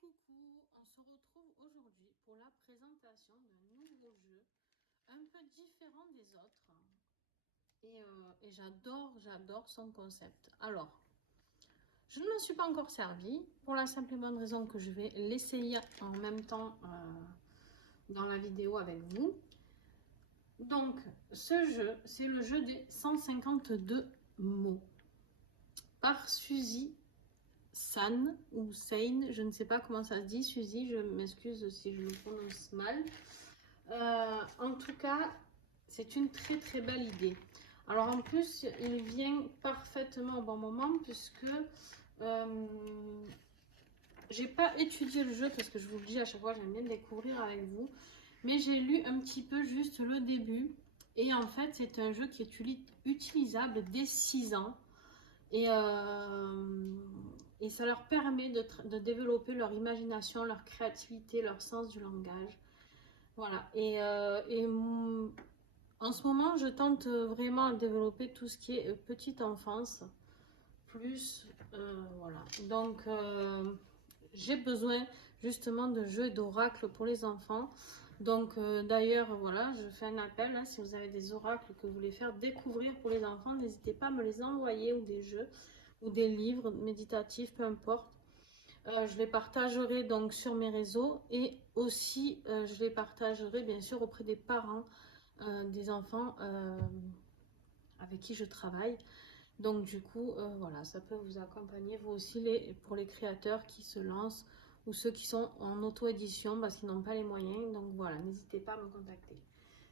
Coucou, on se retrouve aujourd'hui pour la présentation d'un nouveau jeu un peu différent des autres et j'adore son concept. Alors, je ne m'en suis pas encore servi pour la simple et bonne raison que je vais l'essayer en même temps dans la vidéo avec vous. Donc, ce jeu, c'est le jeu des 152 mots par Suzy San ou Seine, je ne sais pas comment ça se dit, Suzy, je m'excuse si je le prononce mal. En tout cas, c'est une très belle idée. Alors en plus, il vient parfaitement au bon moment puisque j'ai pas étudié le jeu parce que je vous le dis à chaque fois, j'aime bien découvrir avec vous. Mais j'ai lu un petit peu juste le début. Et en fait, c'est un jeu qui est utilisable dès 6 ans. Et ça leur permet de développer leur imagination, leur créativité, leur sens du langage. Voilà. En ce moment, je tente vraiment de développer tout ce qui est petite enfance. Plus, voilà. Donc, j'ai besoin justement de jeux et d'oracles pour les enfants. Donc, d'ailleurs, voilà, je fais un appel. Hein, si vous avez des oracles que vous voulez faire découvrir pour les enfants, n'hésitez pas à me les envoyer, ou des jeux, ou des livres méditatifs, peu importe. Je les partagerai donc sur mes réseaux et aussi je les partagerai bien sûr auprès des parents des enfants avec qui je travaille. Donc du coup, voilà, ça peut vous accompagner vous aussi pour les créateurs qui se lancent ou ceux qui sont en auto-édition parce qu'ils n'ont pas les moyens. Donc voilà, n'hésitez pas à me contacter.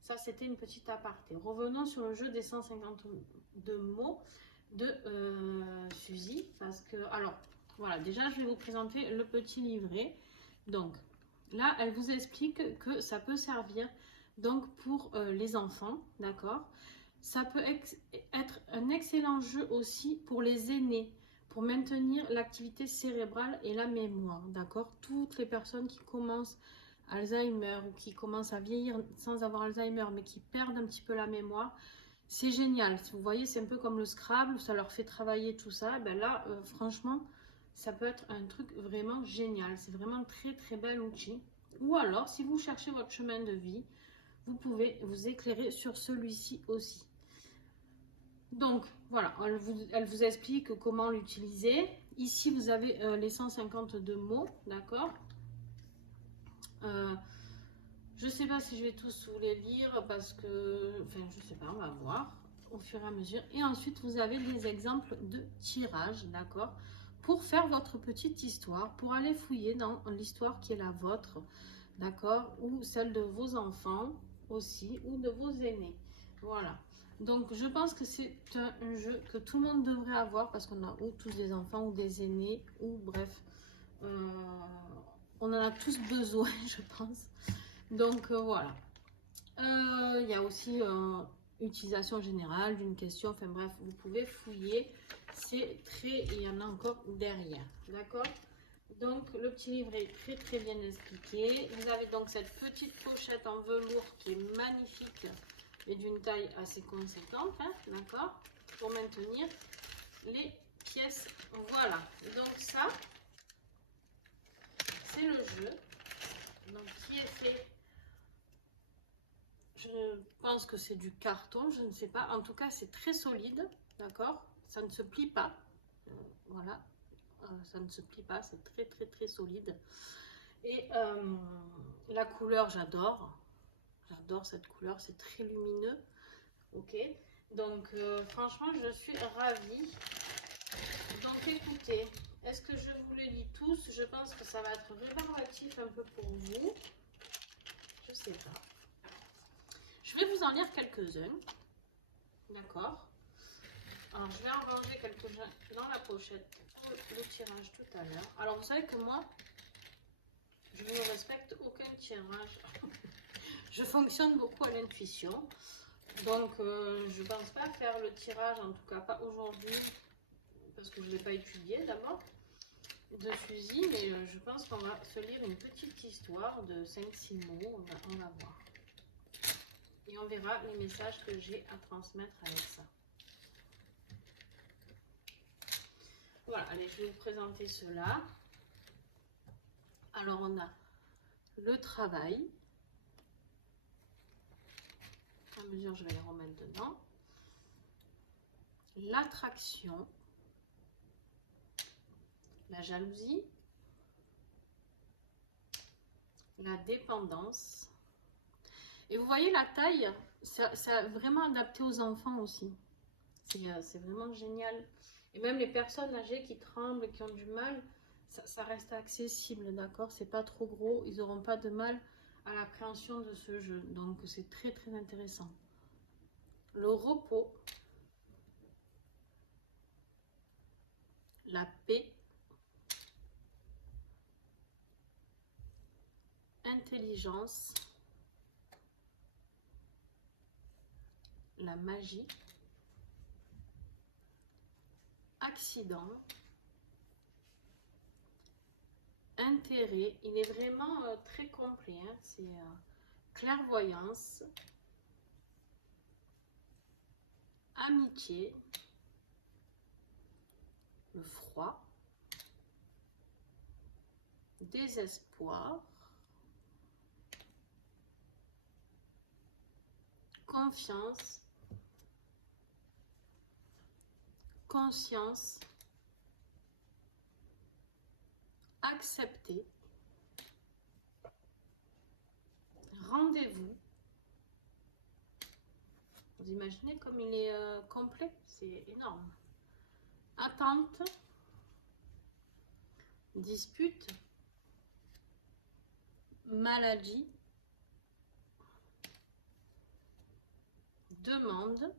Ça, c'était une petite aparté. Revenons sur le jeu des 152 mots de Suzy. Parce que, alors, voilà, déjà, je vais vous présenter le petit livret. Donc, là, elle vous explique que ça peut servir donc pour les enfants, d'accord? Ça peut être un excellent jeu aussi pour les aînés, pour maintenir l'activité cérébrale et la mémoire, d'accord? Toutes les personnes qui commencent Alzheimer ou qui commencent à vieillir sans avoir Alzheimer mais qui perdent un petit peu la mémoire, c'est génial. Vous voyez, c'est un peu comme le Scrabble, ça leur fait travailler tout ça. Ben là, franchement, ça peut être un truc vraiment génial. C'est vraiment un très bel outil. Ou alors, si vous cherchez votre chemin de vie, vous pouvez vous éclairer sur celui-ci aussi. Donc, voilà, elle vous explique comment l'utiliser. Ici, vous avez les 152 mots, d'accord? Je ne sais pas si je vais tous vous les lire parce que, enfin, je sais pas, on va voir au fur et à mesure. Et ensuite, vous avez des exemples de tirage, d'accord? Pour faire votre petite histoire, pour aller fouiller dans l'histoire qui est la vôtre, d'accord? Ou celle de vos enfants aussi, ou de vos aînés. Voilà. Donc, je pense que c'est un jeu que tout le monde devrait avoir parce qu'on a ou tous des enfants ou des aînés, ou bref, on en a tous besoin, je pense. Donc, voilà. Il y a aussi utilisation générale d'une question. Enfin bref, vous pouvez fouiller. C'est très... Il y en a encore derrière. D'accord? Donc, le petit livret est très bien expliqué. Vous avez donc cette petite pochette en velours qui est magnifique et d'une taille assez conséquente. Hein, d'accord? Pour maintenir les pièces. Voilà. Donc ça, c'est le jeu. Donc, qui est fait... Je pense que c'est du carton, je ne sais pas. En tout cas, c'est très solide, d'accord? Ça ne se plie pas. Voilà, ça ne se plie pas, c'est très solide. Et la couleur, j'adore. J'adore cette couleur, c'est très lumineux. Ok, donc franchement, je suis ravie. Donc écoutez, est-ce que je vous les lis tous? Je pense que ça va être rébarbatif un peu pour vous. Je sais pas. Je vais vous en lire quelques-uns. D'accord. Alors, je vais en ranger quelques-uns dans la pochette pour le tirage tout à l'heure. Alors, vous savez que moi, je ne respecte aucun tirage. Je fonctionne beaucoup à l'intuition. Donc, je ne pense pas faire le tirage, en tout cas pas aujourd'hui, parce que je ne l'ai pas étudié d'abord, de Suzy. Mais je pense qu'on va se lire une petite histoire de 5-6 mots. On va voir. Et on verra les messages que j'ai à transmettre avec ça. Voilà, allez, je vais vous présenter cela. Alors, on a le travail. À mesure, je vais les remettre dedans. L'attraction. La jalousie. La dépendance. Et vous voyez la taille, c'est vraiment adapté aux enfants aussi. C'est vraiment génial. Et même les personnes âgées qui tremblent, qui ont du mal, ça reste accessible, d'accord? C'est pas trop gros, ils n'auront pas de mal à l'appréhension de ce jeu. Donc c'est très très intéressant. Le repos, la paix, intelligence, la magie, accident, intérêt. Il est vraiment très complet, hein. C'est clairvoyance, amitié, le froid, désespoir, confiance, conscience, accepter, rendez-vous. Vous imaginez comme il est complet, c'est énorme. Attente, dispute, maladie, demande,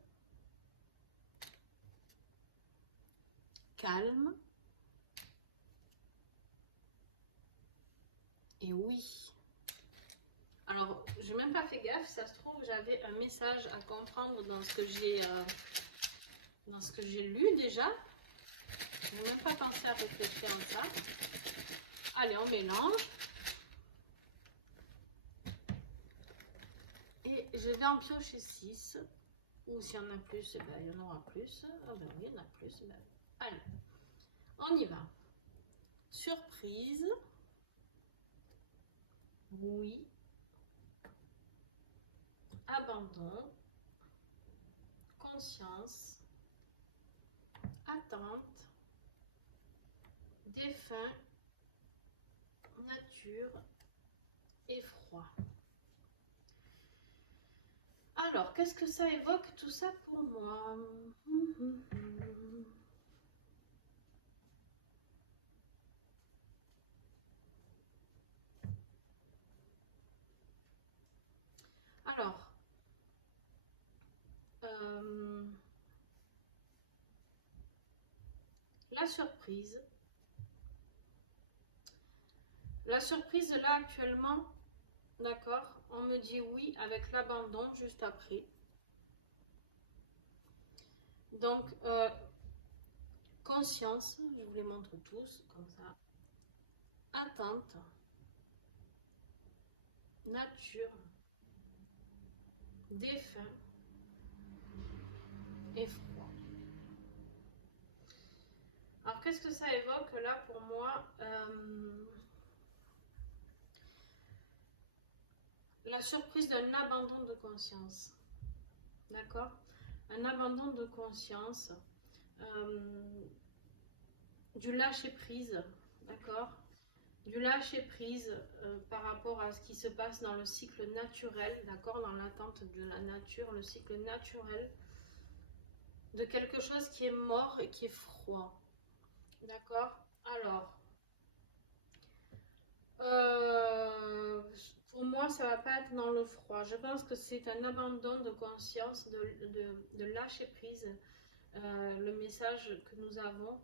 calme et oui. Alors, je n'ai même pas fait gaffe, ça se trouve, j'avais un message à comprendre dans ce que j'ai lu déjà. Je n'ai même pas pensé à réfléchir à ça. Allez, on mélange. Et je vais en piocher 6. Ou s'il y en a plus, ben, il y en aura plus. Ah ben oui, il y en a plus. Ben, allez, on y va. Surprise. Oui. Abandon. Conscience. Attente. Défunt. Nature. Et froid. Alors, qu'est-ce que ça évoque tout ça pour moi? Alors, la surprise. La surprise là actuellement, d'accord, on me dit oui avec l'abandon juste après. Donc, conscience, je vous les montre tous comme ça. Attente, nature, défunt et froid. Alors, qu'est-ce que ça évoque là pour moi? La surprise d'un abandon de conscience. D'accord? Un abandon de conscience. Du lâcher prise. D'accord? Du lâcher prise par rapport à ce qui se passe dans le cycle naturel, d'accord, dans l'attente de la nature, le cycle naturel de quelque chose qui est mort et qui est froid, d'accord. Alors, pour moi, ça va pas être dans le froid. Je pense que c'est un abandon de conscience, de lâcher prise, le message que nous avons.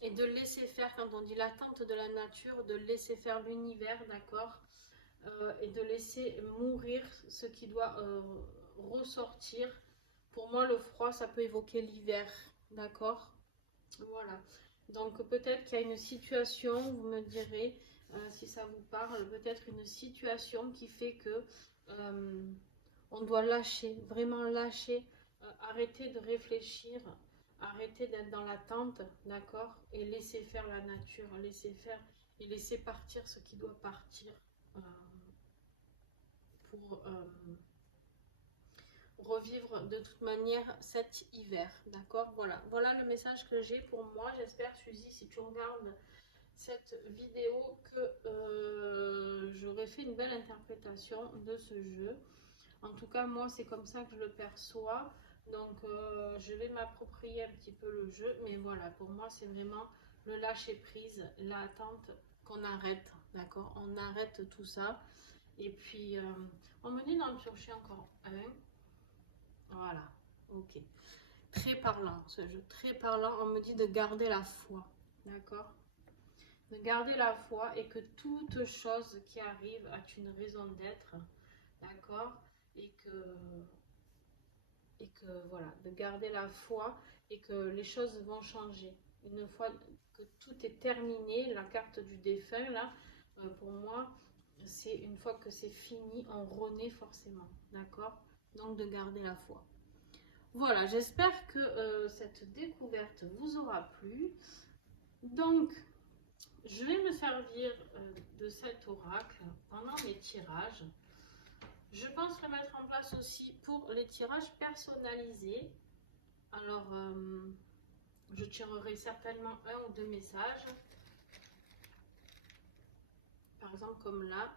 Et de laisser faire, quand on dit l'attente de la nature, de laisser faire l'univers, d'accord, et de laisser mourir ce qui doit ressortir. Pour moi, le froid, ça peut évoquer l'hiver, d'accord. Voilà. Donc peut-être qu'il y a une situation, vous me direz si ça vous parle, peut-être une situation qui fait que on doit lâcher, vraiment lâcher, arrêter de réfléchir, arrêter d'être dans l'attente, d'accord, et laisser faire la nature, laisser faire et laisser partir ce qui doit partir pour revivre de toute manière cet hiver, d'accord. Voilà le message que j'ai pour moi. J'espère, Suzy, si tu regardes cette vidéo, que j'aurais fait une belle interprétation de ce jeu. En tout cas, moi, c'est comme ça que je le perçois. Donc, je vais m'approprier un petit peu le jeu. Mais voilà, pour moi, c'est vraiment le lâcher prise, l'attente, qu'on arrête, d'accord. On arrête tout ça. Et puis, on me dit d'en piocher encore un. Voilà, ok. Très parlant, ce jeu, très parlant. On me dit de garder la foi, d'accord. De garder la foi et que toute chose qui arrive a une raison d'être, d'accord. Et que voilà, de garder la foi et que les choses vont changer. Une fois que tout est terminé, la carte du défunt, là, pour moi, c'est une fois que c'est fini, on renaît forcément, d'accord. Donc, de garder la foi. Voilà, j'espère que cette découverte vous aura plu. Donc, je vais me servir de cet oracle pendant mes tirages. Je pense le mettre en place aussi pour les tirages personnalisés. Alors, je tirerai certainement un ou deux messages. Par exemple, comme là,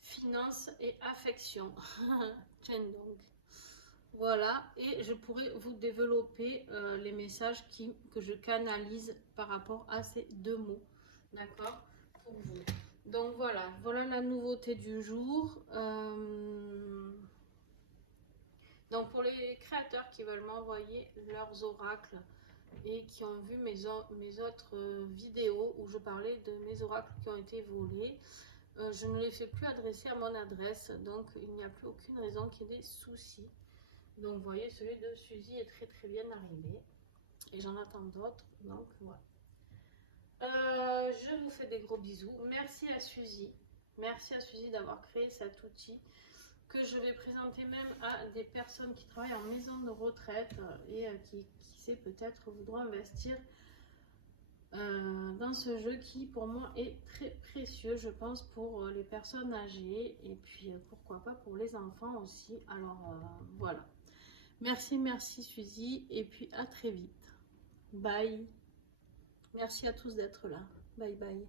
finance et affection. Tiens donc. Voilà, et je pourrais vous développer les messages que je canalise par rapport à ces deux mots, d'accord, pour vous. Donc voilà la nouveauté du jour. Donc pour les créateurs qui veulent m'envoyer leurs oracles et qui ont vu mes autres vidéos où je parlais de mes oracles qui ont été volés, je ne les fais plus adresser à mon adresse, donc il n'y a plus aucune raison qu'il y ait des soucis. Donc, vous voyez, celui de Suzy est très bien arrivé. Et j'en attends d'autres. Donc, voilà. Je vous fais des gros bisous. Merci à Suzy. Merci à Suzy d'avoir créé cet outil que je vais présenter même à des personnes qui travaillent en maison de retraite et qui sait, peut-être voudront investir dans ce jeu qui, pour moi, est très précieux, je pense, pour les personnes âgées et puis, pourquoi pas, pour les enfants aussi. Alors, voilà. Merci Suzy, et puis à très vite. Bye. Merci à tous d'être là. Bye bye.